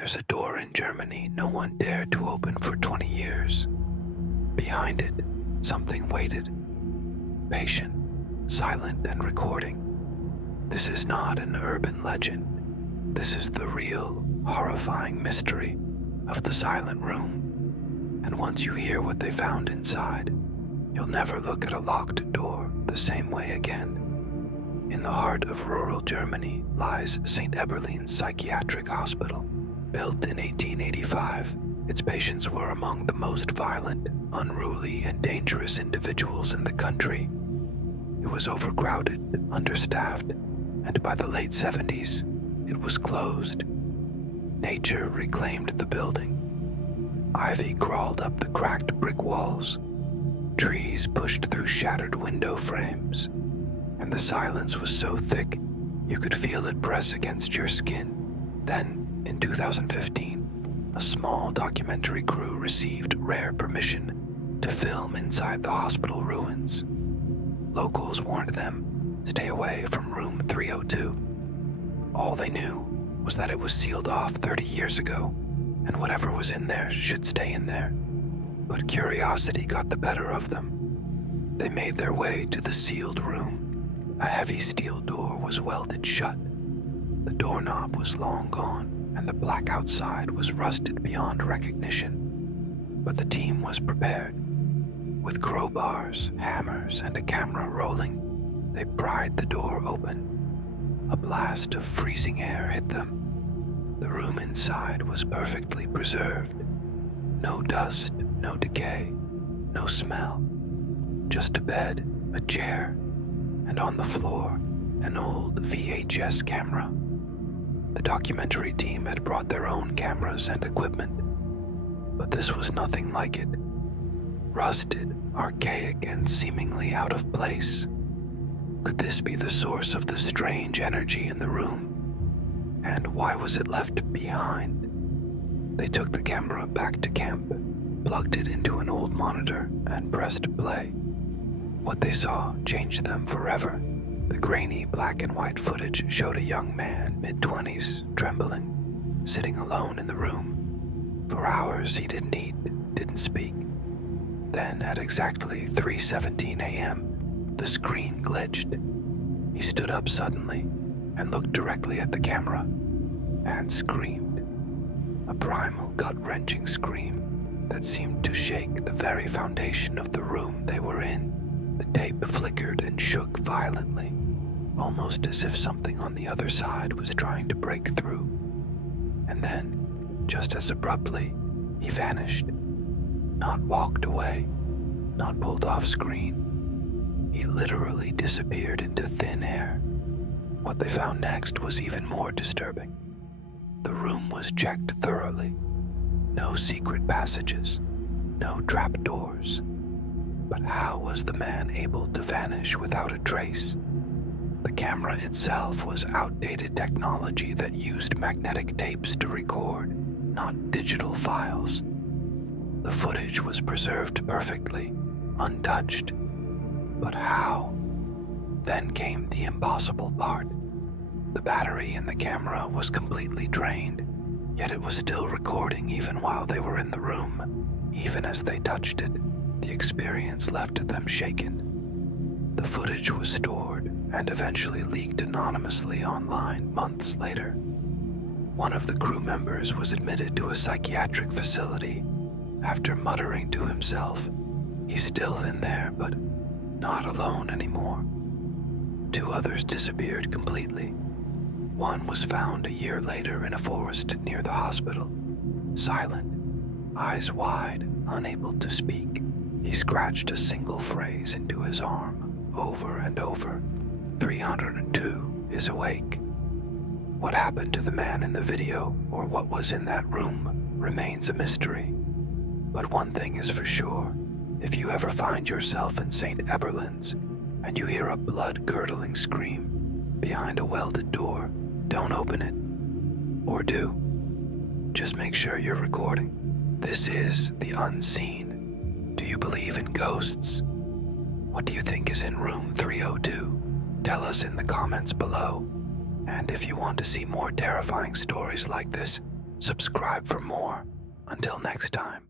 There's a door in Germany no one dared to open for 20 years. Behind it, something waited. Patient, silent, and recording. This is not an urban legend. This is the real, horrifying mystery of the silent room. And once you hear what they found inside, you'll never look at a locked door the same way again. In the heart of rural Germany lies St. Eberlin's Psychiatric Hospital. Built in 1885, its patients were among the most violent, unruly, and dangerous individuals in the country. It was overcrowded, understaffed, and by the late 70s, it was closed. Nature reclaimed the building. Ivy crawled up the cracked brick walls. Trees pushed through shattered window frames, and the silence was so thick you could feel it press against your skin. Then, in 2015, a small documentary crew received rare permission to film inside the hospital ruins. Locals warned them, stay away from room 302. All they knew was that it was sealed off 30 years ago, and whatever was in there should stay in there. But curiosity got the better of them. They made their way to the sealed room. A heavy steel door was welded shut. The doorknob was long gone, and the black outside was rusted beyond recognition. But the team was prepared. With crowbars, hammers, and a camera rolling, they pried the door open. A blast of freezing air hit them. The room inside was perfectly preserved. No dust, no decay, no smell. Just a bed, a chair, and on the floor, an old VHS camera. The documentary team had brought their own cameras and equipment, but this was nothing like it. Rusted, archaic, and seemingly out of place. Could this be the source of the strange energy in the room? And why was it left behind? They took the camera back to camp, plugged it into an old monitor, and pressed play. What they saw changed them forever. The grainy black and white footage showed a young man, mid-20s, trembling, sitting alone in the room. For hours he didn't eat, didn't speak. Then at exactly 3:17 a.m., the screen glitched. He stood up suddenly and looked directly at the camera and screamed. A primal, gut-wrenching scream that seemed to shake the very foundation of the room they were in. The tape flickered and shook violently, almost as if something on the other side was trying to break through. And then, just as abruptly, he vanished. Not walked away, not pulled off screen. He literally disappeared into thin air. What they found next was even more disturbing. The room was checked thoroughly. No secret passages, no trapdoors. But how was the man able to vanish without a trace? The camera itself was outdated technology that used magnetic tapes to record, not digital files. The footage was preserved perfectly, untouched. But how? Then came the impossible part. The battery in the camera was completely drained, yet it was still recording even while they were in the room. Even as they touched it, the experience left them shaken. The footage was stored and eventually leaked anonymously online months later. One of the crew members was admitted to a psychiatric facility after muttering to himself, "He's still in there, but not alone anymore." 2 others disappeared completely. One was found a year later in a forest near the hospital, silent, eyes wide, unable to speak. He scratched a single phrase into his arm, over and over. 302 is awake. What happened to the man in the video, or what was in that room, remains a mystery. But one thing is for sure, if you ever find yourself in St. Eberlin's, and you hear a blood-curdling scream behind a welded door, don't open it. Or do. Just make sure you're recording. This is The Unseen. Do you believe in ghosts? What do you think is in room 302? Tell us in the comments below. And if you want to see more terrifying stories like this, Subscribe for more. Until next time.